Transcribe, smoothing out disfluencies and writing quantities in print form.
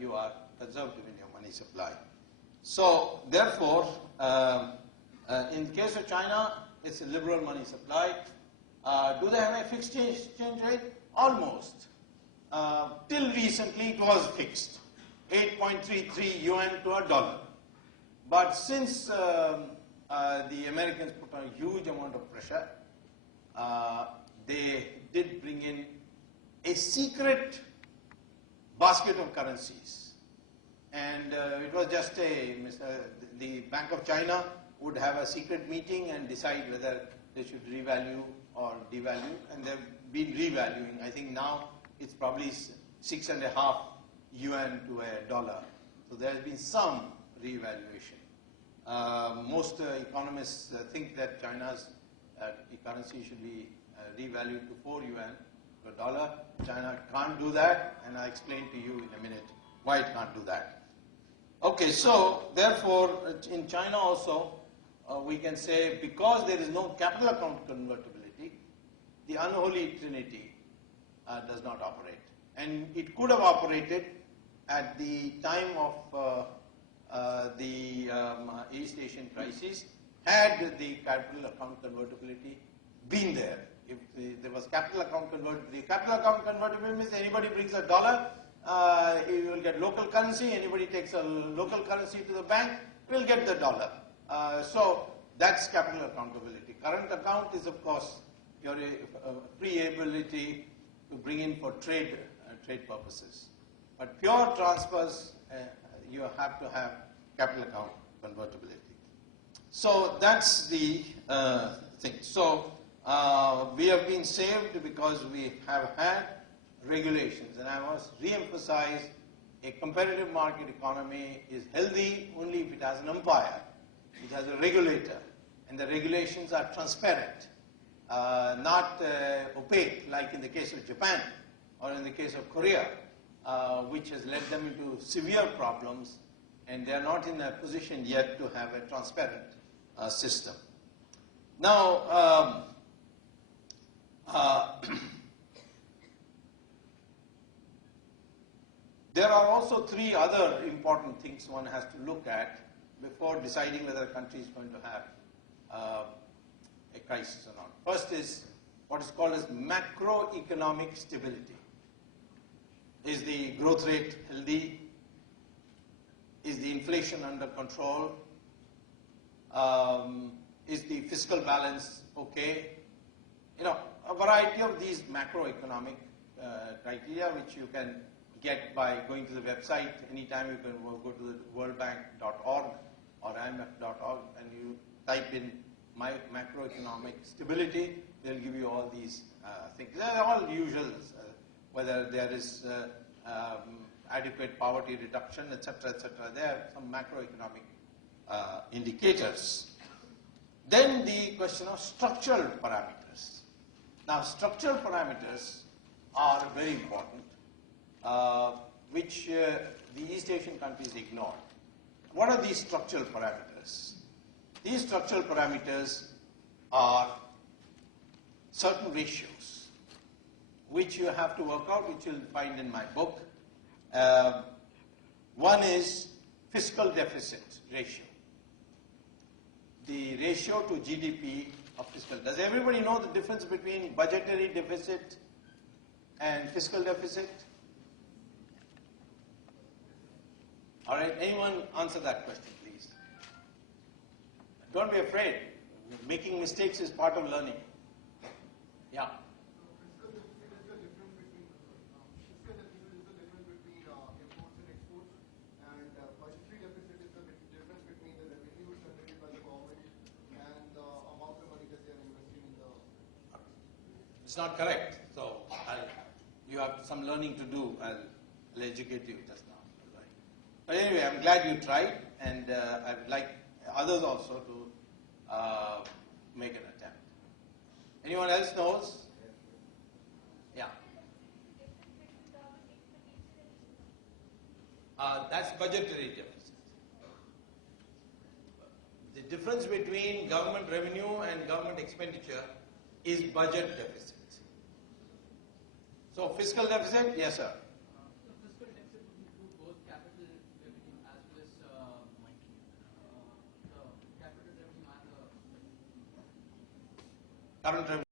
you are conservative in your money supply. So therefore, in the case of China, it's a liberal money supply. Do they have a fixed exchange rate? Almost. Till recently it was fixed, 8.33 yuan to a dollar. But since the Americans put on a huge amount of pressure, they did bring in a secret basket of currencies. And it was just the Bank of China would have a secret meeting and decide whether they should revalue or devalue, and they've been revaluing. I think now it's probably 6.5 yuan to a dollar. So there has been some revaluation. Most economists think that China's currency should be revalued to 4 yuan to a dollar. China can't do that, and I'll explain to you in a minute why it can't do that. Okay, so therefore in China also we can say, because there is no capital account convertibility, the unholy trinity does not operate. And it could have operated at the time of the East Asian crisis had the capital account convertibility been there. If there was capital account convertibility, capital account convertibility means anybody brings a dollar, you will get local currency. Anybody takes a local currency to the bank, will get the dollar. So that's capital accountability. Current account is, of course, your free ability to bring in for trade purposes. But pure transfers, you have to have capital account convertibility. So that's the thing. So we have been saved because we have had regulations, and I must re-emphasize, a competitive market economy is healthy only if it has an umpire, it has a regulator, and the regulations are transparent, not opaque like in the case of Japan or in the case of Korea, which has led them into severe problems, and they are not in a position yet to have a transparent system. Now, there are also three other important things one has to look at before deciding whether a country is going to have a crisis or not. First is what is called as macroeconomic stability. Is the growth rate healthy? Is the inflation under control? Is the fiscal balance okay? You know, a variety of these macroeconomic criteria which you can get by going to the website. Anytime you can go to the worldbank.org or IMF.org and you type in macroeconomic stability, they'll give you all these things. They're all usuals, whether there is adequate poverty reduction, etc., etc. There are some macroeconomic indicators. Then the question of structural parameters. Now, structural parameters are very important, which the East Asian countries ignore. What are these structural parameters? These structural parameters are certain ratios, which you have to work out, which you'll find in my book. One is fiscal deficit ratio. The ratio to GDP of fiscal. Does everybody know the difference between budgetary deficit and fiscal deficit? All right, anyone answer that question, please? Don't be afraid. Making mistakes is part of learning. Yeah. It's not correct. So you have some learning to do. I'll educate you just now. Right. But anyway, I'm glad you tried, and I would like others also to make an attempt. Anyone else knows? Yeah. That's budgetary deficit. The difference between government revenue and government expenditure is budget deficit. So fiscal deficit, yes sir. Fiscal deficit would include both current revenue.